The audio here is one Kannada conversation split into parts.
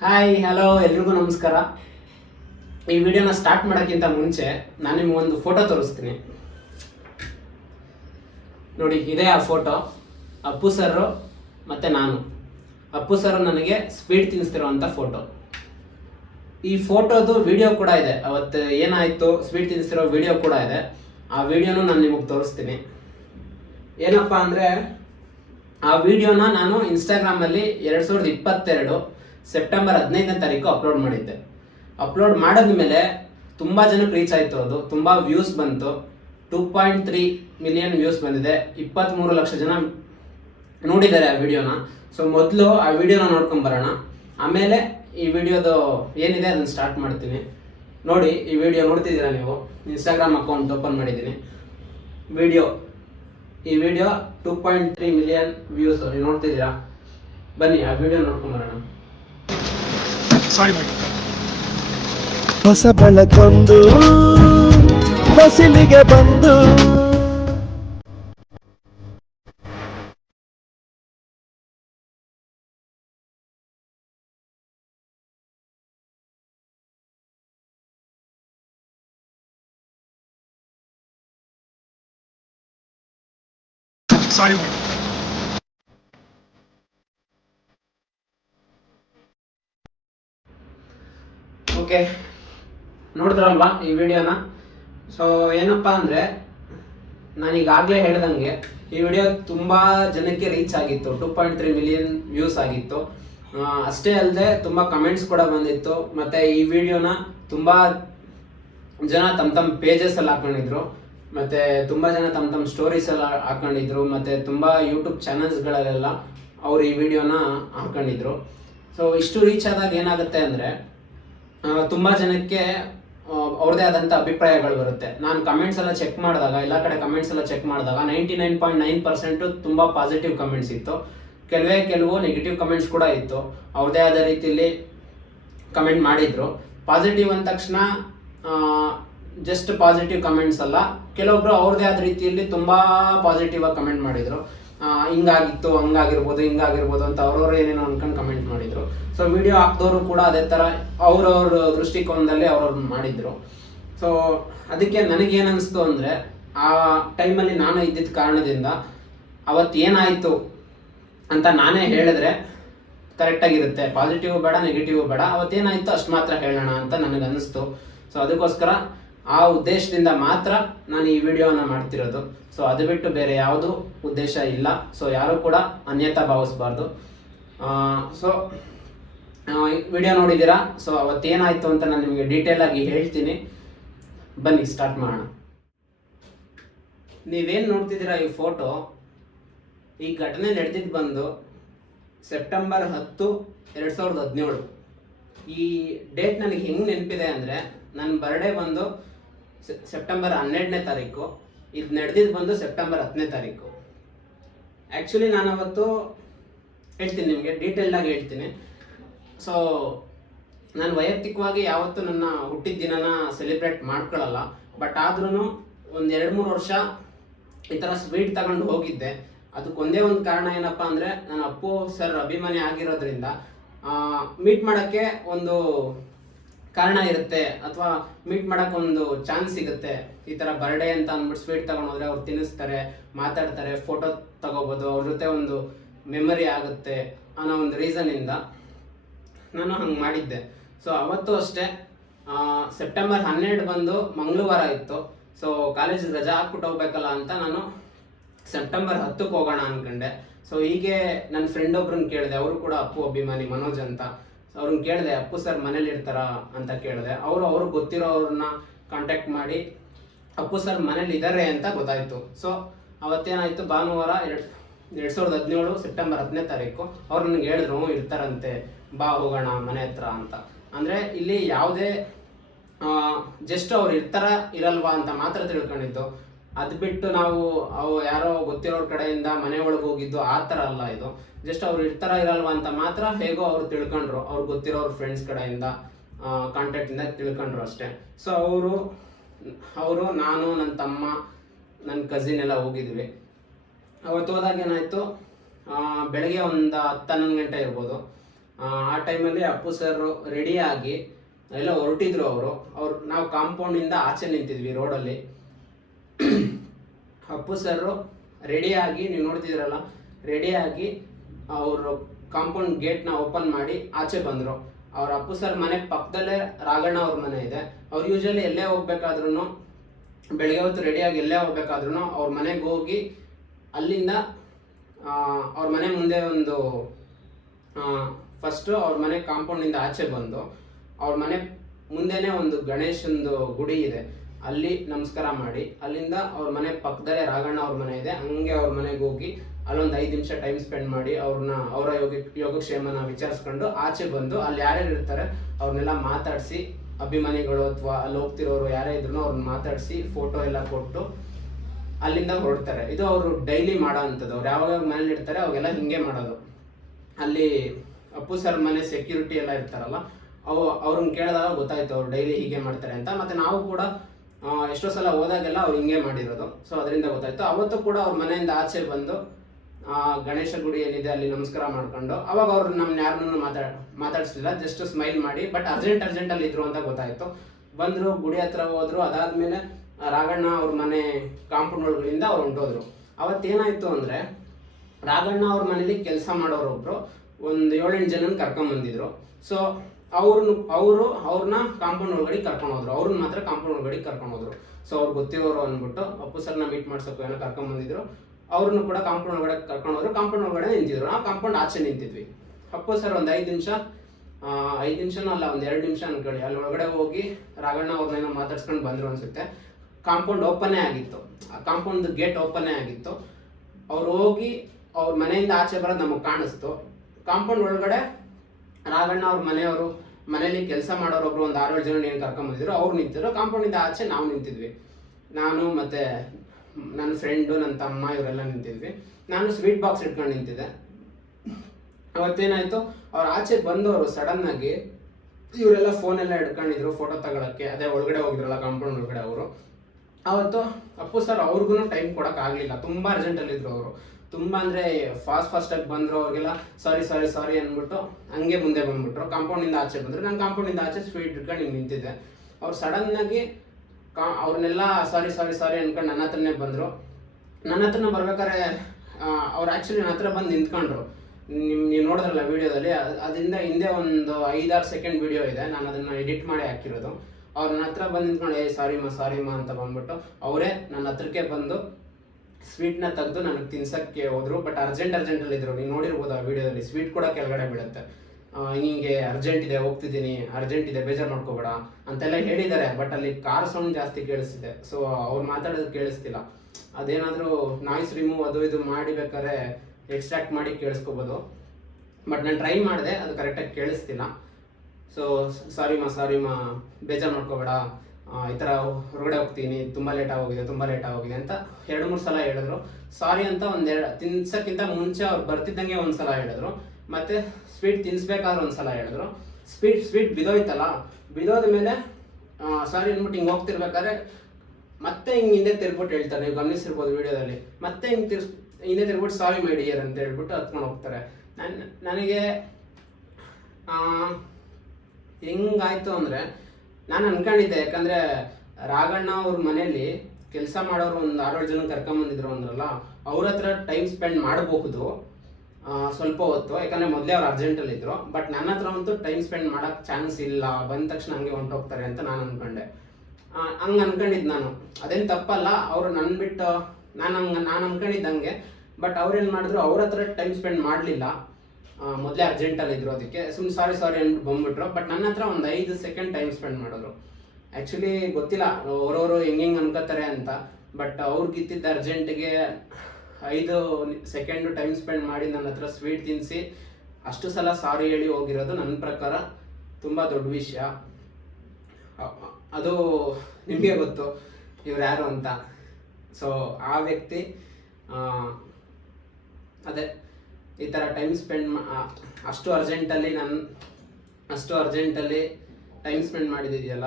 ಹಾಯ್ ಹಲೋ ಎಲ್ರಿಗೂ ನಮಸ್ಕಾರ. ಈ ವಿಡಿಯೋನ ಸ್ಟಾರ್ಟ್ ಮಾಡೋಕ್ಕಿಂತ ಮುಂಚೆ ನಾನು ನಿಮ್ಗೆ ಒಂದು ಫೋಟೋ ತೋರಿಸ್ತೀನಿ. ನೋಡಿ, ಇದೇ ಆ ಫೋಟೋ ಅಪ್ಪು ಸರ್ ಮತ್ತೆ ನಾನು. ಅಪ್ಪು ಸರ್ ನನಗೆ ಸ್ವೀಟ್ ತಿನ್ನಿಸ್ತಿರೋಂಥ ಫೋಟೋ ಈ ಫೋಟೋದು ವಿಡಿಯೋ ಕೂಡ ಇದೆ. ಅವತ್ತು ಏನಾಯ್ತು ಸ್ವೀಟ್ ತಿನ್ನಿಸ್ತಿರೋ ವಿಡಿಯೋ ಕೂಡ ಇದೆ. ಆ ವಿಡಿಯೋನು ನಾನು ನಿಮಗೆ ತೋರಿಸ್ತೀನಿ. ಏನಪ್ಪ ಅಂದರೆ, ಆ ವಿಡಿಯೋನ ನಾನು ಇನ್ಸ್ಟಾಗ್ರಾಮಲ್ಲಿ ಎರಡು ಸಾವಿರದ ಇಪ್ಪತ್ತೆರಡು ಸೆಪ್ಟೆಂಬರ್ ಹದಿನೈದನೇ ತಾರೀಕು ಅಪ್ಲೋಡ್ ಮಾಡಿದ್ದೆ. ಅಪ್ಲೋಡ್ ಮಾಡಿದ್ಮೇಲೆ ತುಂಬ ಜನಕ್ಕೆ ರೀಚ್ ಆಯಿತು ಅದು, ತುಂಬ ವ್ಯೂಸ್ ಬಂತು. Two point three million views ಬಂದಿದೆ. ಇಪ್ಪತ್ತ್ಮೂರು ಲಕ್ಷ ಜನ ನೋಡಿದ್ದಾರೆ ಆ ವಿಡಿಯೋನ ಸೊ ಮೊದಲು ಆ ವಿಡಿಯೋನ ನೋಡ್ಕೊಂಬರೋಣ ಆಮೇಲೆ ಈ ವಿಡಿಯೋದು ಏನಿದೆ ಅದನ್ನು ಸ್ಟಾರ್ಟ್ ಮಾಡ್ತೀನಿ. ನೋಡಿ, ಈ ವಿಡಿಯೋ ನೋಡ್ತಿದ್ದೀರಾ ನೀವು? ಇನ್ಸ್ಟಾಗ್ರಾಮ್ ಅಕೌಂಟ್ ಓಪನ್ ಮಾಡಿದ್ದೀನಿ. ವಿಡಿಯೋ ಈ video two point three million views ನೀವು ನೋಡ್ತಿದ್ದೀರಾ? ಬನ್ನಿ, ಆ ವಿಡಿಯೋ ನೋಡ್ಕೊಂಬರೋಣ ಹೊಸ ಬೆಳಕೊಂದು ಹೊಸಿಲಿಗೆ ಬಂದು ಓಕೆ. ನೋಡಿದ್ರಲ್ವಾ ಈ ವಿಡಿಯೋನ? ಸೊ ಏನಪ್ಪಾ ಅಂದರೆ ನಾನು ಈಗಾಗಲೇ ಹೇಳ್ದಂಗೆ, ಈ ವಿಡಿಯೋ ತುಂಬ ಜನಕ್ಕೆ ರೀಚ್ ಆಗಿತ್ತು. Two point three million views ಆಗಿತ್ತು. ಅಷ್ಟೇ ಅಲ್ಲದೆ ತುಂಬ ಕಮೆಂಟ್ಸ್ ಕೂಡ ಬಂದಿತ್ತು. ಮತ್ತು ಈ ವಿಡಿಯೋನ ತುಂಬ ಜನ ತಮ್ಮ ತಮ್ಮ ಪೇಜಸ್ ಅಲ್ಲಿ ಹಾಕೊಂಡಿದ್ರು. ಮತ್ತೆ ತುಂಬಾ ಜನ ತಮ್ಮ ತಮ್ಮ ಸ್ಟೋರೀಸ್ ಎಲ್ಲ ಹಾಕೊಂಡಿದ್ರು. ಮತ್ತೆ ತುಂಬಾ ಯೂಟ್ಯೂಬ್ ಚಾನಲ್ಸ್ಗಳಲ್ಲೆಲ್ಲ ಅವ್ರು ಈ ವಿಡಿಯೋನ ಹಾಕೊಂಡಿದ್ರು. ಸೊ ಇಷ್ಟು ರೀಚ್ ಆದಾಗ ಏನಾಗುತ್ತೆ ಅಂದ್ರೆ ತುಂಬಾ ಜನಕ್ಕೆ ಅವ್ರದೇ ಆದಂತ ಅಭಿಪ್ರಾಯಗಳು ಬರುತ್ತೆ. ನಾನು ಕಮೆಂಟ್ಸ್ ಎಲ್ಲ ಚೆಕ್ ಮಾಡಿದಾಗ, ಎಲ್ಲ ಕಡೆ ಕಮೆಂಟ್ಸ್ ಎಲ್ಲ ಚೆಕ್ ಮಾಡಿದಾಗ ninety nine point nine percent ತುಂಬಾ ಪಾಸಿಟಿವ್ ಕಮೆಂಟ್ಸ್ ಇತ್ತು. ಕೆಲವೇ ಕೆಲವು ನೆಗೆಟಿವ್ ಕಮೆಂಟ್ಸ್ ಕೂಡ ಇತ್ತು. ಅವ್ರದೇ ಆದ ರೀತಿಯಲ್ಲಿ ಕಮೆಂಟ್ ಮಾಡಿದ್ರು. ಪಾಸಿಟಿವ್ ಅಂದ ತಕ್ಷಣ ಜಸ್ಟ್ ಪಾಸಿಟಿವ್ ಕಮೆಂಟ್ಸ್ ಅಲ್ಲ. ಕೆಲವೊಬ್ರು ಅವ್ರದೇ ಆದ ರೀತಿಯಲ್ಲಿ ತುಂಬಾ ಪಾಸಿಟಿವ್ ಆಗಿ ಕಮೆಂಟ್ ಮಾಡಿದ್ರು. ಹಿಂಗಾಗಿತ್ತು, ಹಂಗಾಗಿರ್ಬೋದು, ಹಿಂಗಾಗಿರ್ಬೋದು ಅಂತ ಅವ್ರವ್ರು ಏನೇನೋ ಅನ್ಕೊಂಡು ಕಮೆಂಟ್ ಮಾಡಿದ್ರು. ಸೊ ವಿಡಿಯೋ ಹಾಕ್ದವರು ಕೂಡ ಅದೇ ತರ ಅವ್ರವ್ರ ದೃಷ್ಟಿಕೋನದಲ್ಲಿ ಅವ್ರವ್ರು ಮಾಡಿದ್ರು. ಸೊ ಅದಕ್ಕೆ ನನಗೇನು ಅನಿಸ್ತು ಅಂದ್ರೆ, ಆ ಟೈಮಲ್ಲಿ ನಾನು ಇದ್ದಿದ್ದ ಕಾರಣದಿಂದ ಅವತ್ತು ಏನಾಯ್ತು ಅಂತ ನಾನೇ ಹೇಳಿದ್ರೆ ಕರೆಕ್ಟಾಗಿರುತ್ತೆ ಪಾಸಿಟಿವ್ ಬೇಡ ನೆಗೆಟಿವ್ ಬೇಡ. ಅವತ್ತೇನಾಯಿತು ಅಷ್ಟು ಮಾತ್ರ ಹೇಳೋಣ ಅಂತ ನನಗೆ ಅನಿಸ್ತು ಸೊ ಅದಕ್ಕೋಸ್ಕರ ಆ ಉದ್ದೇಶದಿಂದ ಮಾತ್ರ ನಾನು ಈ ವಿಡಿಯೋನ ಮಾಡ್ತಿರೋದು. ಸೊ ಅದು ಬಿಟ್ಟು ಬೇರೆ ಯಾವುದು ಉದ್ದೇಶ ಇಲ್ಲ. ಸೊ ಯಾರು ಕೂಡ ಅನ್ಯತಾ ಭಾವಿಸ್ಬಾರ್ದು. ಸೊ ವಿಡಿಯೋ ನೋಡಿದ್ದೀರಾ? ಸೊ ಅವತ್ತೇನಾಯ್ತು ಅಂತ ನಾನು ನಿಮಗೆ ಡೀಟೇಲ್ ಆಗಿ ಹೇಳ್ತೀನಿ. ಬನ್ನಿ ಸ್ಟಾರ್ಟ್ ಮಾಡೋಣ. ನೀವೇನು ನೋಡ್ತಿದ್ದೀರಾ ಈ ಫೋಟೋ ಈ ಘಟನೆ ನಡೆದಿದ್ದು ಬಂದು ಸೆಪ್ಟೆಂಬರ್ ಹತ್ತು, ಎರಡು ಸಾವಿರದ ಹದಿನೇಳು. ಈ ಡೇಟ್ ನನಗೆ ಹೆಂಗೆ ನೆನಪಿದೆ ಅಂದರೆ ನನ್ನ ಬರ್ಡೇ ಬಂದು ಸೆಪ್ಟೆಂಬರ್ ಹನ್ನೆರಡನೇ ತಾರೀಕು. ಇದು ನಡೆದಿದ್ದು ಬಂದು ಸೆಪ್ಟೆಂಬರ್ ಹತ್ತನೇ ತಾರೀಕು. ಆ್ಯಕ್ಚುಲಿ ನಾನು ಅವತ್ತು ಹೇಳ್ತೀನಿ ನಿಮಗೆ ಡೀಟೇಲ್ಡಾಗಿ ಹೇಳ್ತೀನಿ. ಸೊ ನಾನು ವೈಯಕ್ತಿಕವಾಗಿ ಯಾವತ್ತೂ ನನ್ನ ಹುಟ್ಟಿದ ದಿನನ ಸೆಲೆಬ್ರೇಟ್ ಮಾಡ್ಕೊಳ್ಳಲ್ಲ ಬಟ್ ಆದ್ರೂ ಒಂದು ಎರಡು ಮೂರು ವರ್ಷ ಈ ಥರ ಸ್ವೀಟ್ ತಗೊಂಡು ಹೋಗಿದ್ದೆ. ಅದಕ್ಕೆ ಒಂದೇ ಒಂದು ಕಾರಣ ಏನಪ್ಪ ಅಂದರೆ, ನನ್ನ ಅಪ್ಪು ಸರ್ ಅಭಿಮಾನಿ ಆಗಿರೋದ್ರಿಂದ ಮೀಟ್ ಮಾಡೋಕ್ಕೆ ಒಂದು ಕಾರಣ ಇರುತ್ತೆ ಅಥವಾ ಮೀಟ್ ಮಾಡೋಕೆ ಒಂದು ಚಾನ್ಸ್ ಸಿಗುತ್ತೆ. ಈ ಥರ ಬರ್ಡೇ ಅಂತ ಅಂದ್ಬಿಟ್ಟು ಸ್ವೀಟ್ ತಗೊಂಡೋದ್ರೆ ಅವ್ರು ತಿನ್ನಿಸ್ತಾರೆ, ಮಾತಾಡ್ತಾರೆ ಫೋಟೋ ತಗೋಬೋದು, ಅವ್ರ ಜೊತೆ ಒಂದು ಮೆಮೊರಿ ಆಗುತ್ತೆ ಅನ್ನೋ ಒಂದು ರೀಸನಿಂದ ನಾನು ಹಂಗೆ ಮಾಡಿದ್ದೆ. ಸೊ ಅವತ್ತು ಅಷ್ಟೇ ಸೆಪ್ಟೆಂಬರ್ ಹನ್ನೆರಡು ಬಂದು ಮಂಗಳವಾರ ಇತ್ತು. ಸೊ ಕಾಲೇಜಿಗೆ ರಜಾ ಹಾಕ್ಬಿಟ್ಟು ಹೋಗ್ಬೇಕಲ್ಲ ಅಂತ ನಾನು ಸೆಪ್ಟೆಂಬರ್ ಹತ್ತಕ್ಕೆ ಹೋಗೋಣ ಅನ್ಕೊಂಡೆ. ಸೊ ಹೀಗೆ ನನ್ನ ಫ್ರೆಂಡ್ ಒಬ್ರನ್ನ ಕೇಳಿದೆ. ಅವರು ಕೂಡ ಅಪ್ಪು, ಅಭಿಮಾನಿ, ಮನೋಜ್ ಅಂತ. ಅವ್ರನ್ನ ಕೇಳಿದೆ, ಅಪ್ಪು ಸರ್ ಮನೇಲಿ ಇರ್ತಾರ? ಅಂತ ಕೇಳಿದೆ. ಅವರು ಅವ್ರಿಗೆ ಗೊತ್ತಿರೋರನ್ನ ಕಾಂಟ್ಯಾಕ್ಟ್ ಮಾಡಿ, ಅಪ್ಪು ಸರ್ ಮನೇಲಿ ಇದ್ದಾರೆ ಅಂತ ಗೊತ್ತಾಯಿತು. ಸೊ ಅವತ್ತೇನಾಯ್ತು, ಭಾನುವಾರ ಎರಡು ಎರಡು ಸಾವಿರದ ಹದಿನೇಳು ಸೆಪ್ಟೆಂಬರ್ ಹತ್ತನೇ ತಾರೀಕು, ಅವ್ರು ನನಗೆ ಹೇಳಿದ್ರು ಇರ್ತಾರಂತೆ. ಬಾ, ಹೋಗೋಣ ಮನೆ ಹತ್ರ ಅಂತ. ಅಂದರೆ ಇಲ್ಲಿ ಯಾವುದೇ ಜಸ್ಟ್ ಅವ್ರು ಇರ್ತಾರ ಇರಲ್ವಾ ಅಂತ ಮಾತ್ರ ತಿಳ್ಕೊಂಡಿದ್ದು. ಅದು ಬಿಟ್ಟು ನಾವು ಅವು ಯಾರೋ ಗೊತ್ತಿರೋರ ಕಡೆಯಿಂದ ಮನೆ ಒಳಗೆ ಹೋಗಿದ್ದು ಆ ಥರ ಅಲ್ಲ ಇದು. ಜಸ್ಟ್ ಅವ್ರು ಇರ್ತಾರ ಇರಲ್ವಾ ಅಂತ ಮಾತ್ರ ಹೇಗೋ ಅವ್ರು ತಿಳ್ಕೊಂಡ್ರು. ಅವ್ರು ಗೊತ್ತಿರೋರ ಫ್ರೆಂಡ್ಸ್ ಕಡೆಯಿಂದ ಕಾಂಟ್ಯಾಕ್ಟಿಂದ ತಿಳ್ಕೊಂಡ್ರು ಅಷ್ಟೇ. ಸೊ ಅವರು ಅವರು, ನಾನು ನನ್ನ ತಮ್ಮ ನನ್ನ ಕಸಿನ್ ಎಲ್ಲ ಹೋಗಿದ್ವಿ. ಅವತ್ತು ಹೋದಾಗ ಏನಾಯಿತು ಬೆಳಗ್ಗೆ ಒಂದು ಹತ್ತು ಹನ್ನೊಂದು ಗಂಟೆ ಇರ್ಬೋದು. ಆ ಟೈಮಲ್ಲಿ ಅಪ್ಪು ಸರ್ ರೆಡಿಯಾಗಿ ಎಲ್ಲ ಹೊರಟಿದ್ರು ಅವರು. ಅವ್ರು, ನಾವು ಕಾಂಪೌಂಡಿಂದ ಆಚೆ ನಿಂತಿದ್ವಿ ರೋಡಲ್ಲಿ ಅಪ್ಪು ಸರ್ ರೆಡಿಯಾಗಿ ನೀವು ನೋಡ್ತಿದ್ದೀರಲ್ಲ ರೆಡಿಯಾಗಿ ಅವರು ಕಾಂಪೌಂಡ್ ಗೇಟ್ನ ಓಪನ್ ಮಾಡಿ ಆಚೆ ಬಂದರು. ಅವ್ರ ಅಪ್ಪು ಸರ್ ಮನೆ ಪಕ್ಕದಲ್ಲೇ ರಾಘಣ್ಣ ಅವ್ರ ಮನೆ ಇದೆ. ಅವ್ರು ಯೂಶಲಿ ಎಲ್ಲೇ ಹೋಗ್ಬೇಕಾದ್ರೂ ಬೆಳಗ್ಗೆ ಹೊತ್ತು ರೆಡಿಯಾಗಿ ಎಲ್ಲೇ ಹೋಗ್ಬೇಕಾದ್ರೂ ಅವ್ರ ಮನೆಗೆ ಹೋಗಿ ಅಲ್ಲಿಂದ ಅವ್ರ ಮನೆ ಮುಂದೆ ಒಂದು ಫಸ್ಟು ಅವ್ರ ಮನೆ ಕಾಂಪೌಂಡಿಂದ ಆಚೆ ಬಂದು, ಅವ್ರ ಮನೆ ಮುಂದೆನೇ ಒಂದು ಗಣೇಶಂದು ಗುಡಿ ಇದೆ. ಅಲ್ಲಿ ನಮಸ್ಕಾರ ಮಾಡಿ. ಅಲ್ಲಿಂದ ಅವ್ರ ಮನೆ ಪಕ್ಕದಲ್ಲೇ ರಾಘಣ್ಣ ಅವ್ರ ಮನೆ ಇದೆ. ಹಂಗೆ ಅವ್ರ ಮನೆಗೆ ಹೋಗಿ ಅಲ್ಲೊಂದು ಐದು ನಿಮಿಷ ಟೈಮ್ ಸ್ಪೆಂಡ್ ಮಾಡಿ ಅವ್ರನ್ನ ಅವರ ಯೋಗ, ಯೋಗಕ್ಷೇಮನ ವಿಚಾರಿಸ್ಕೊಂಡು ಆಚೆ ಬಂದು ಅಲ್ಲಿ ಯಾರ್ಯಾರು ಇರ್ತಾರೆ ಅವ್ರನ್ನೆಲ್ಲ ಮಾತಾಡಿಸಿ, ಅಭಿಮಾನಿಗಳು ಅಥವಾ ಅಲ್ಲಿ ಹೋಗ್ತಿರೋರು ಯಾರೇ ಇದ್ರು ಅವ್ರನ್ನ ಮಾತಾಡಿಸಿ ಫೋಟೋ ಎಲ್ಲ ಕೊಟ್ಟು ಅಲ್ಲಿಂದ ಹೊರಡ್ತಾರೆ. ಇದು ಅವರು ಡೈಲಿ ಮಾಡೋ ಅಂಥದ್ದು. ಅವ್ರು ಯಾವಾಗ ಮನೇಲಿ ಇರ್ತಾರೆ ಅವಾಗೆಲ್ಲ ಹಿಂಗೆ ಮಾಡೋದು. ಅಲ್ಲಿ ಅಪ್ಪು ಸರ್ ಮನೆ ಸೆಕ್ಯೂರಿಟಿ ಎಲ್ಲ ಇರ್ತಾರಲ್ಲ, ಅವು, ಅವ್ರನ್ನ ಕೇಳಿದಾಗ ಗೊತ್ತಾಯ್ತು ಅವ್ರು ಡೈಲಿ ಹೀಗೆ ಮಾಡ್ತಾರೆ ಅಂತ. ಮತ್ತೆ ನಾವು ಕೂಡ ಎಷ್ಟೋ ಸಲ ಹೋದಾಗೆಲ್ಲ ಅವ್ರು ಹಿಂಗೆ ಮಾಡಿರೋದು. ಸೊ ಅದರಿಂದ ಗೊತ್ತಾಯ್ತು. ಅವತ್ತು ಕೂಡ ಅವ್ರ ಮನೆಯಿಂದ ಆಚೆ ಬಂದು ಗಣೇಶ ಗುಡಿ ಏನಿದೆ ಅಲ್ಲಿ ನಮಸ್ಕಾರ ಮಾಡ್ಕೊಂಡು, ಅವಾಗ ಅವ್ರು ನಮ್ಮನ್ನ ಯಾರನ್ನೂ ಮಾತಾಡ್ ಮಾತಾಡಿಸ್ಲಿಲ್ಲ. ಜಸ್ಟ್ ಸ್ಮೈಲ್ ಮಾಡಿ ಬಟ್ ಅರ್ಜೆಂಟ್ ಅರ್ಜೆಂಟ್ ಅಲ್ಲಿ ಇದ್ರು ಅಂತ ಗೊತ್ತಾಯ್ತು. ಬಂದ್ರು, ಗುಡಿ ಹತ್ರ ಹೋದ್ರು, ಅದಾದ್ಮೇಲೆ ರಾಘಣ್ಣ ಅವ್ರ ಮನೆ ಕಾಂಪೌಂಡ್ ಒಳಗಿಂದ ಅವ್ರು ಹೊಂಟೋದ್ರು. ಅವತ್ತೇನಾಯ್ತು ಅಂದ್ರೆ ರಾಘಣ್ಣ ಅವ್ರ ಮನೇಲಿ ಕೆಲಸ ಮಾಡೋರು ಒಬ್ಬರು ಒಂದು ಏಳೆಂಟು ಜನನ ಕರ್ಕೊಂಬಂದಿದ್ರು. ಸೊ ಅವ್ರನ್ನ, ಅವರು ಅವ್ರನ್ನ ಕಾಂಪೌಂಡ್ ಒಳಗಡೆ ಕರ್ಕೊಂಡು ಹೋದ್ರು. ಅವ್ರನ್ನ ಮಾತ್ರ ಕಾಂಪೌಂಡ್ ಒಳಗಡೆ ಕರ್ಕೊಂಡು ಹೋದ್ರು. ಸೊ ಅವ್ರು ಗೊತ್ತಿರೋರು ಅಂದ್ಬಿಟ್ಟು ಅಪ್ಪು ಸರ್ನ ಮೀಟ್ ಮಾಡ್ಸೋಕೆ ಏನೋ ಕರ್ಕೊಂಡ್ ಬಂದಿದ್ರು. ಅವ್ರನ್ನು ಕೂಡ ಕಾಂಪೌಂಡ್ ಒಳಗಡೆ ಕರ್ಕೊಂಡು ಹೋದ್ರು. ಕಾಂಪೌಂಡ್ ಒಳಗಡೆ ನಿಂತಿದ್ರು. ನಾವು ಕಾಂಪೌಂಡ್ ಆಚೆ ನಿಂತಿದ್ವಿ. ಅಪ್ಪು ಸರ್ ಒಂದು ಐದು ನಿಮಿಷ ಐದು ನಿಮಿಷನೂ ಅಲ್ಲ, ಒಂದು ಎರಡು ನಿಮಿಷ ಅನ್ಕೊಳ್ಳಿ. ಅಲ್ಲಿ ಒಳಗಡೆ ಹೋಗಿ ರಾಘಣ್ಣ ಅವ್ರನ್ನೇನೋ ಮಾತಾಡ್ಸ್ಕೊಂಡು ಬಂದರು ಅನ್ಸುತ್ತೆ. ಕಾಂಪೌಂಡ್ ಓಪನೇ ಆಗಿತ್ತು. ಆ ಕಾಂಪೌಂಡ್ ಗೇಟ್ ಓಪನೇ ಆಗಿತ್ತು. ಅವ್ರು ಹೋಗಿ ಅವ್ರ ಮನೆಯಿಂದ ಆಚೆ ಬರೋದು ನಮಗೆ ಕಾಣಿಸ್ತು. ಕಾಂಪೌಂಡ್ ಒಳಗಡೆ ರಾಘಣ್ಣ ಅವ್ರ ಮನೆಯವರು ಮನೇಲಿ ಕೆಲಸ ಮಾಡೋರೊಬ್ರು ಒಂದು ಆರೇಳು ಜನ ಏನು ಕರ್ಕೊಂಬಂದಿದ್ರು ಅವ್ರು ನಿಂತಿದ್ರು. ಕಾಂಪೌಂಡಿಂದ ಆಚೆ ನಾವು ನಿಂತಿದ್ವಿ. ನಾನು ಮತ್ತೆ ನನ್ನ ಫ್ರೆಂಡು ನನ್ನ ತಮ್ಮ ಇವರೆಲ್ಲ ನಿಂತಿದ್ವಿ. ನಾನು ಸ್ವೀಟ್ ಬಾಕ್ಸ್ ಇಟ್ಕೊಂಡು ನಿಂತಿದ್ದೆ. ಅವತ್ತೇನಾಯ್ತು, ಅವ್ರು ಆಚೆ ಬಂದವರು ಆಗಿ ಇವರೆಲ್ಲ ಫೋನ್ ಎಲ್ಲ ಹಿಡ್ಕೊಂಡಿದ್ರು ಫೋಟೋ ತಗೊಳಕ್ಕೆ. ಅದೇ ಒಳಗಡೆ ಹೋಗಿದ್ರಲ್ಲ ಕಾಂಪೌಂಡ್ ಒಳಗಡೆ ಅವರು. ಅವತ್ತು, ಅಪ್ಪು ಸರ್ ಅವ್ರಿಗೂ ಟೈಮ್ ಕೊಡಕ್ ಆಗ್ಲಿಲ್ಲ. ತುಂಬಾ ಅರ್ಜೆಂಟ್ ಅಲ್ಲಿ ಇದ್ರು ಅವರು. ತುಂಬಾ ಅಂದ್ರೆ ಫಾಸ್ಟ್ ಫಾಸ್ಟ್ ಆಗಿ ಬಂದ್ರು ಅವ್ರಿಗೆಲ್ಲ ಸಾರಿ ಸಾರಿ ಸಾರಿ ಅಂದ್ಬಿಟ್ಟು ಹಂಗೆ ಮುಂದೆ ಬಂದ್ಬಿಟ್ರು. ಕಾಂಪೌಂಡ್ ಇಂದ ಆಚೆ ಬಂದ್ರು. ನಾನು ಕಾಂಪೌಂಡ್ ಇಂದ ಆಚೆ ಸ್ವೀಟ್ ಇಟ್ಕೊಂಡು ಹಿಂಗ್ ನಿಂತಿದ್ದೆ. ಅವ್ರು ಸಡನ್ ಆಗಿ ಕಾ, ಅವ್ರನ್ನೆಲ್ಲ ಸಾರಿ ಸಾರಿ ಸಾರಿ ಅನ್ಕೊಂಡು ನನ್ನ ಹತ್ರನೇ ಬಂದ್ರು. ನನ್ನ ಹತ್ರನೇ ಬರ್ಬೇಕಾದ್ರೆ ಅವ್ರು ಆಕ್ಚುಲಿ ನನ್ನ ಹತ್ರ ಬಂದು ನಿಂತ್ಕೊಂಡ್ರು. ನಿಮ್, ನೀವು ನೋಡಿದ್ರಲ್ಲ ವಿಡಿಯೋದಲ್ಲಿ ಅದರಿಂದ ಹಿಂದೆ ಒಂದು ಐದಾರು ಸೆಕೆಂಡ್ ವಿಡಿಯೋ ಇದೆ. ನಾನು ಅದನ್ನ ಎಡಿಟ್ ಮಾಡಿ ಹಾಕಿರೋದು. ಅವ್ರ ನನ್ನ ಹತ್ರ ಬಂದು ನಿಂತ್ಕೊಂಡು ಏ ಸಾರಿ ಮಾ ಸಾರಿ ಮಾ ಅಂತ ಬಂದ್ಬಿಟ್ಟು, ಅವರೇ ನನ್ನ ಹತ್ರಕ್ಕೆ ಬಂದು ಸ್ವೀಟ್ನ ತೆಗೆದು ನನಗೆ ತಿನ್ಸಕ್ಕೆ ಹೋದ್ರು. ಬಟ್ ಅರ್ಜೆಂಟ್ ಅರ್ಜೆಂಟ್ ಅಲ್ಲಿ ಇದ್ರು. ನೀವು ನೋಡಿರ್ಬೋದು ಆ ವಿಡಿಯೋದಲ್ಲಿ. ಸ್ವೀಟ್ ಕೂಡ ಕೆಳಗಡೆ ಬೀಳುತ್ತೆ. ಹಿಂಗೆ ಅರ್ಜೆಂಟ್ ಇದೆ, ಹೋಗ್ತಿದ್ದೀನಿ. ಅರ್ಜೆಂಟ್ ಇದೆ, ಬೇಜಾರು ಮಾಡ್ಕೋಬೇಡ ಅಂತೆಲ್ಲ ಹೇಳಿದ್ದಾರೆ. ಬಟ್ ಅಲ್ಲಿ ಕಾರ್ ಸೌಂಡ್ ಜಾಸ್ತಿ ಕೇಳಿಸ್ತಿದೆ. ಸೊ ಅವ್ರು ಮಾತಾಡೋದು ಕೇಳಿಸ್ತಿಲ್ಲ. ಅದೇನಾದರೂ ನಾಯ್ಸ್ ರಿಮೂವ್ ಅದು ಇದು ಮಾಡಿ ಬೇಕಾದ್ರೆ ಎಕ್ಸ್ಟ್ರಾಕ್ಟ್ ಮಾಡಿ ಕೇಳಿಸ್ಕೋಬೋದು. ಬಟ್ ನಾನು ಟ್ರೈ ಮಾಡಿದೆ, ಅದು ಕರೆಕ್ಟಾಗಿ ಕೇಳಿಸ್ತಿಲ್ಲ. ಸೊ ಸಾರಿ ಮಾ ಸಾರಿ ಮಾ. ಬೇಜಾರು ಮಾಡ್ಕೋಬೇಡ. ಈ ಥರ ಹೊರಗಡೆ ಹೋಗ್ತೀನಿ, ತುಂಬ ಲೇಟ್ ಆಗೋಗಿದೆ, ತುಂಬ ಲೇಟ್ ಆಗೋಗಿದೆ ಅಂತ ಎರಡು, ಮೂರು ಸಲ ಹೇಳಿದ್ರು. ಸಾರಿ ಅಂತ ಒಂದೆರಡು ತಿನ್ಸಕ್ಕಿಂತ ಮುಂಚೆ ಅವ್ರು ಬರ್ತಿದ್ದಂಗೆ ಒಂದು ಸಲ ಹೇಳಿದ್ರು. ಮತ್ತೆ ಸ್ವೀಟ್ ತಿನ್ಸ್ಬೇಕಾದ್ರೆ ಒಂದು ಸಲ ಹೇಳಿದ್ರು. ಸ್ವೀಟ್ ಸ್ವೀಟ್ ಬಿದೋಯ್ತಲ್ಲ ಬಿದೋದ ಮೇಲೆ ಸಾರಿ ಅಂದ್ಬಿಟ್ಟು ಹಿಂಗೆ ಹೋಗ್ತಿರ್ಬೇಕಾದ್ರೆ ಮತ್ತೆ ಹಿಂಗೆ ಹಿಂದೆ ತಿರ್ಬಿಟ್ಟು ಹೇಳ್ತಾರೆ. ನೀವು ಗಮನಿಸಿರ್ಬೋದು ವಿಡಿಯೋದಲ್ಲಿ. ಮತ್ತೆ ಹಿಂಗೆ ತಿರ್ಸ್, ಹಿಂದೆ ತಿರ್ಬಿಟ್ಟು ಸಾರಿ ಮೈ ಡಿಯರ್ ಅಂತ ಹೇಳ್ಬಿಟ್ಟು ಹತ್ಕೊಂಡು ಹೋಗ್ತಾರೆ. ನನ್ನ ನನಗೆ ಹೆಂಗಾಯ್ತು ಅಂದ್ರೆ ನಾನು ಅನ್ಕೊಂಡಿದ್ದೆ, ಯಾಕಂದ್ರೆ ರಾಘಣ್ಣ ಅವ್ರ ಮನೆಯಲ್ಲಿ ಕೆಲಸ ಮಾಡೋರು ಒಂದು ಆರೇಳು ಜನ ಕರ್ಕೊಂಬಂದಿದ್ರು ಅಂದ್ರಲ್ಲ, ಅವ್ರ ಹತ್ರ ಟೈಮ್ ಸ್ಪೆಂಡ್ ಮಾಡಬಹುದು ಸ್ವಲ್ಪ ಹೊತ್ತು, ಯಾಕಂದ್ರೆ ಮೊದಲೇ ಅವ್ರು ಅರ್ಜೆಂಟಲ್ಲಿ ಇದ್ರು ಬಟ್ ನನ್ನ ಹತ್ರ ಅಂತೂ ಟೈಮ್ ಸ್ಪೆಂಡ್ ಮಾಡಕ್ ಚಾನ್ಸ್ ಇಲ್ಲ, ಬಂದ ತಕ್ಷಣ ಹಂಗೆ ಹೊಂಟೋಗ್ತಾರೆ ಅಂತ ನಾನು ಅನ್ಕೊಂಡೆ. ಹಂಗೆ ಅನ್ಕೊಂಡಿದ್ದು ಅನ್ಕೊಂಡಿದ್ ನಾನು. ಅದೇನು ತಪ್ಪಲ್ಲ, ಅವ್ರು ನನ್ನ ಬಿಟ್ಟು, ನಾನು ನಾನು ನಾನು ಅನ್ಕೊಂಡಿದ್ದಂಗೆ ಬಟ್ ಅವ್ರೇನು ಮಾಡಿದ್ರು ಅವ್ರ ಹತ್ರ ಟೈಮ್ ಸ್ಪೆಂಡ್ ಮಾಡಲಿಲ್ಲ. ಮೊದಲೇ ಅರ್ಜೆಂಟಲ್ಲಿ ಇದ್ರು ಅದಕ್ಕೆ. ಸುಮ್ಮನೆ ಸಾರಿ ಸಾರಿ ಅಂದ್ಬಿಟ್ಟು ಬಂದ್ಬಿಟ್ರು. ಬಟ್ ನನ್ನ ಹತ್ರ ಒಂದು ಐದು ಸೆಕೆಂಡ್ ಟೈಮ್ ಸ್ಪೆಂಡ್ ಮಾಡಿದ್ರು. ಆ್ಯಕ್ಚುಲಿ ಗೊತ್ತಿಲ್ಲ. ಅವರವರು ಹೆಂಗೆ ಹೆಂಗೆ ಅನ್ಕೋತಾರೆ ಅಂತ. ಬಟ್ ಅವ್ರಿಗಿತ್ತಿದ್ದ ಅರ್ಜೆಂಟಿಗೆ ಐದು ಸೆಕೆಂಡು ಟೈಮ್ ಸ್ಪೆಂಡ್ ಮಾಡಿ ನನ್ನ ಹತ್ರ ಸ್ವೀಟ್ ತಿನ್ನಿಸಿ ಅಷ್ಟು ಸಲ ಸಾರಿ ಹೇಳಿ ಹೋಗಿರೋದು ನನ್ನ ಪ್ರಕಾರ ತುಂಬ ದೊಡ್ಡ ವಿಷಯ. ಅದು ನಿಮಗೆ ಗೊತ್ತು. ಇವ್ರು ಯಾರು ಅಂತ. ಸೊ ಆ ವ್ಯಕ್ತಿ ಅದೇ. ಈ ಥರ ಟೈಮ್ ಸ್ಪೆಂಡ್ ಅಷ್ಟು ಅರ್ಜೆಂಟಲ್ಲಿ ನನ್ನ ಅಷ್ಟು ಅರ್ಜೆಂಟಲ್ಲಿ ಟೈಮ್ ಸ್ಪೆಂಡ್ ಮಾಡಿದಿದೆಯಲ್ಲ?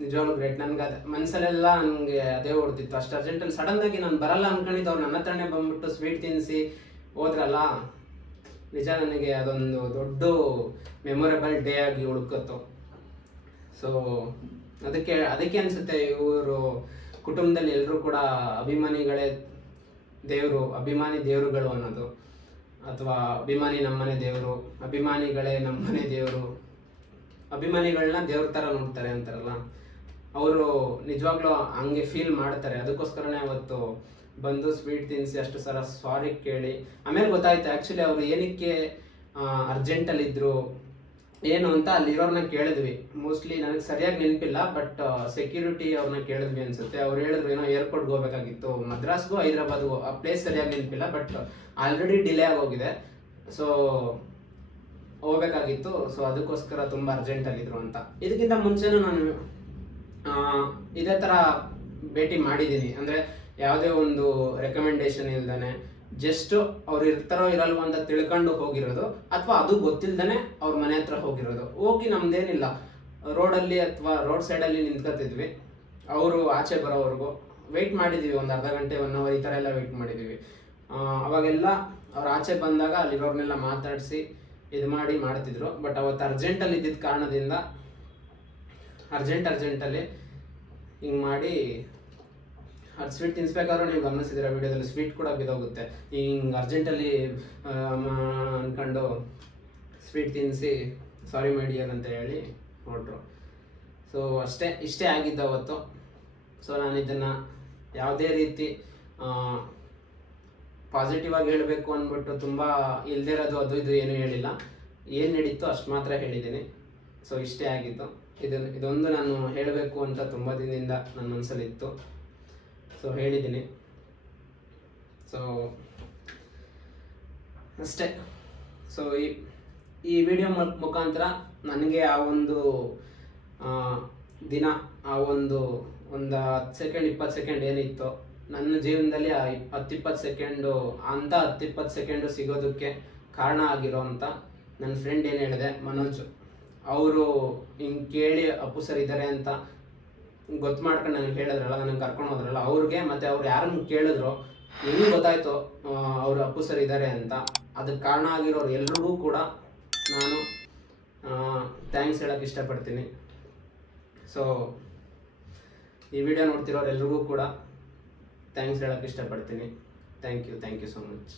ನಿಜವಾಗ್ಲೂ ಗ್ರೇಟ್ ನನ್ಗೆ ಅದೇ ಮನಸ್ಸಲ್ಲೆಲ್ಲ ನನಗೆ ಅದೇ ಓಡ್ತಿತ್ತು. ಅಷ್ಟು ಅರ್ಜೆಂಟಲ್ಲಿ ಸಡನ್ ಆಗಿ ನಾನು ಬರಲ್ಲ ಅನ್ಕೊಂಡಿದ್ದು ಅವ್ರು ನನ್ನ ಹತ್ರನೇ ಬಂದ್ಬಿಟ್ಟು ಸ್ವೀಟ್ ತಿನ್ನಿಸಿ ಹೋದ್ರಲ್ಲ? ನಿಜ ನನಗೆ ಅದೊಂದು ದೊಡ್ಡ ಮೆಮೊರೇಬಲ್ ಡೇ ಆಗಿ ಉಳ್ಕತ್ತು. ಸೊ ಅದಕ್ಕೆ ಅದಕ್ಕೆ ಅನ್ಸುತ್ತೆ ಇವರು ಕುಟುಂಬದಲ್ಲಿ ಎಲ್ಲರೂ ಕೂಡ ಅಭಿಮಾನಿಗಳೇ ದೇವರು, ಅಭಿಮಾನಿ ದೇವರುಗಳು ಅನ್ನೋದು. ಅಥವಾ ಅಭಿಮಾನಿ ನಮ್ಮನೆ ದೇವರು, ಅಭಿಮಾನಿಗಳೇ ನಮ್ಮನೆ ದೇವರು ಅಭಿಮಾನಿಗಳನ್ನ ದೇವ್ರ ಥರ ನೋಡ್ತಾರೆ ಅಂತಾರಲ್ಲ, ಅವರು ನಿಜವಾಗ್ಲೂ ಹಂಗೆ ಫೀಲ್ ಮಾಡ್ತಾರೆ. ಅದಕ್ಕೋಸ್ಕರನೇ ಅವತ್ತು ಬಂದು ಸ್ವೀಟ್ ತಿನ್ನಿಸಿ ಅಷ್ಟು ಸಲ ಸಾರಿ ಕೇಳಿ. ಆಮೇಲೆ ಗೊತ್ತಾಯ್ತು ಆ್ಯಕ್ಚುಲಿ ಅವರು ಏನಕ್ಕೆ ಅರ್ಜೆಂಟಲ್ಲಿ ಇದ್ರು ಏನು ಅಂತ ಅಲ್ಲಿರೋರ್ನ ಕೇಳಿದ್ವಿ. ಮೋಸ್ಟ್ಲಿ ನನಗೆ ಸರಿಯಾಗಿ ನೆನಪಿಲ್ಲ ಬಟ್ ಸೆಕ್ಯೂರಿಟಿ ಅವ್ರನ್ನ ಕೇಳಿದ್ವಿ ಅನ್ಸುತ್ತೆ. ಅವ್ರು ಹೇಳಿದ್ರು ಏನೋ ಏರ್ಪೋರ್ಟ್ಗೆ ಹೋಗ್ಬೇಕಾಗಿತ್ತು. ಮದ್ರಾಸ್ಗೂ ಹೈದ್ರಾಬಾದ್ಗೂ ಆ ಪ್ಲೇಸ್ ಸರಿಯಾಗಿ ನೆನಪಿಲ್ಲ ಬಟ್ ಆಲ್ರೆಡಿ ಡಿಲೇ ಆಗೋಗಿದೆ ಸೊ ಹೋಗ್ಬೇಕಾಗಿತ್ತು. ಸೊ ಅದಕ್ಕೋಸ್ಕರ ತುಂಬ ಅರ್ಜೆಂಟಲ್ಲಿದ್ರು ಅಂತ. ಇದಕ್ಕಿಂತ ಮುಂಚೆನೂ ನಾನು ಇದೇ ಥರ ಭೇಟಿ ಮಾಡಿದ್ದೀನಿ. ಅಂದರೆ ಯಾವುದೇ ಒಂದು ರೆಕಮೆಂಡೇಶನ್ ಇಲ್ದಾನೆ ಜಸ್ಟ್ ಅವ್ರು ಇರ್ತಾರೋ ಇರಲ್ವೋ ಅಂತ ತಿಳ್ಕೊಂಡು ಹೋಗಿರೋದು, ಅಥವಾ ಅದು ಗೊತ್ತಿಲ್ಲದೇ ಅವ್ರ ಮನೆ ಹತ್ರ ಹೋಗಿರೋದು. ಹೋಗಿ ನಮ್ದೇನಿಲ್ಲ. ರೋಡಲ್ಲಿ ಅಥವಾ ರೋಡ್ ಸೈಡಲ್ಲಿ ನಿಂತ್ಕೊತಿದ್ವಿ ಅವರು ಆಚೆ ಬರೋವರೆಗೂ. ವೆಯ್ಟ್ ಮಾಡಿದ್ದೀವಿ ಒಂದು ಅರ್ಧ ಗಂಟೆ ಒನ್ ಅವರ್ ಈ ಥರ ಎಲ್ಲ ವೆಯ್ಟ್ ಮಾಡಿದ್ದೀವಿ ಅವಾಗೆಲ್ಲ ಅವ್ರು ಆಚೆ ಬಂದಾಗ ಅಲ್ಲಿರೋರ್ನೆಲ್ಲ ಮಾತಾಡಿಸಿ, ಇದು ಮಾಡಿ ಮಾಡ್ತಿದ್ರು. ಬಟ್ ಅವತ್ತು ಅರ್ಜೆಂಟಲ್ಲಿ ಇದ್ದಿದ್ದ ಕಾರಣದಿಂದ, ಅರ್ಜೆಂಟ್, ಅರ್ಜೆಂಟಲ್ಲಿ ಹಿಂಗೆ ಮಾಡಿ ಅದು ಸ್ವೀಟ್ ತಿನ್ಸ್ಬೇಕಾದ್ರೂ ನೀವು ಗಮನಿಸಿದಿರ ವಿಡಿಯೋದಲ್ಲಿ ಸ್ವೀಟ್ ಕೂಡ ಬಿದೋಗುತ್ತೆ. ಹಿಂಗೆ ಅರ್ಜೆಂಟಲ್ಲಿ ಅಂದ್ಕೊಂಡು ಸ್ವೀಟ್ ತಿನ್ನಿಸಿ ಸಾರಿ ಮೈಡಿಯರ್ ಅಂತ ಹೇಳಿ ಹೊರಟ್ರು ಸೊ ಅಷ್ಟೇ, ಇಷ್ಟೇ ಆಗಿದ್ದು ಅವತ್ತು. ಸೊ ನಾನು ಇದನ್ನು ಯಾವುದೇ ರೀತಿ ಪಾಸಿಟಿವ್ ಆಗಿ ಹೇಳಬೇಕು ಅಂದ್ಬಿಟ್ಟು ತುಂಬ ಇಲ್ಲದೇ ಇರೋದು ಅದು ಇದು ಏನೂ ಹೇಳಿಲ್ಲ. ಏನು ನಡೀತು ಅಷ್ಟು ಮಾತ್ರ ಹೇಳಿದ್ದೀನಿ. ಸೊ ಇಷ್ಟೇ ಆಗಿತ್ತು ಇದನ್ನು ಇದೊಂದು ನಾನು ಹೇಳಬೇಕು ಅಂತ ತುಂಬ ದಿನದಿಂದ ನನ್ನ ಮನಸ್ಸಲ್ಲಿ ಇತ್ತು ಸೊ ಹೇಳಿದ್ದೀನಿ. ಸೊ ಅಷ್ಟೇ. ಸೊ ಈ ಈ ವಿಡಿಯೋ ಮುಖಾಂತರ ನನಗೆ ಆ ಒಂದು ದಿನ, ಆ ಒಂದು ಒಂದು ಹತ್ತು ಸೆಕೆಂಡ್ ಇಪ್ಪತ್ತು ಸೆಕೆಂಡ್ ಏನಿತ್ತು, ನನ್ನ ಜೀವನದಲ್ಲಿ ಆ ಹತ್ತಿಪ್ಪತ್ತು ಸೆಕೆಂಡು ಅಂತ ಹತ್ತಿಪ್ಪತ್ತು ಸೆಕೆಂಡು ಸಿಗೋದಕ್ಕೆ ಕಾರಣ ಆಗಿರೋ ಅಂತ ನನ್ನ ಫ್ರೆಂಡ್ ಏನು ಹೇಳಿದೆ, ಮನೋಜ್. ಅವರು ಹಿಂಗೆ ಕೇಳಿ ಅಪ್ಪು ಸರ್ ಇದ್ದಾರೆ ಅಂತ ಗೊತ್ತು ಮಾಡ್ಕೊಂಡು ನನಗೆ ಹೇಳಿದ್ರಲ್ಲ ನನಗೆ ಕರ್ಕೊಂಡು ಹೋದ್ರಲ್ಲ, ಅವ್ರಿಗೆ ಮತ್ತೆ ಅವ್ರು ಯಾರನ್ನು ಕೇಳಿದ್ರು ಹೆಂಗೆ ಗೊತ್ತಾಯ್ತು ಅವ್ರ ಅಪ್ಪು ಸರ್ ಇದ್ದಾರೆ ಅಂತ? ಅದಕ್ಕೆ ಕಾರಣ ಆಗಿರೋರು ಎಲ್ರಿಗೂ ಕೂಡ ನಾನು ಥ್ಯಾಂಕ್ಸ್ ಹೇಳೋಕ್ಕೆ ಇಷ್ಟಪಡ್ತೀನಿ. ಸೊ ಈ ವಿಡಿಯೋ ನೋಡ್ತಿರೋರು ಎಲ್ರಿಗೂ ಕೂಡ ಥ್ಯಾಂಕ್ಸ್ ಹೇಳಕ್ಕೆ ಇಷ್ಟಪಡ್ತೀನಿ. Thank you thank you so much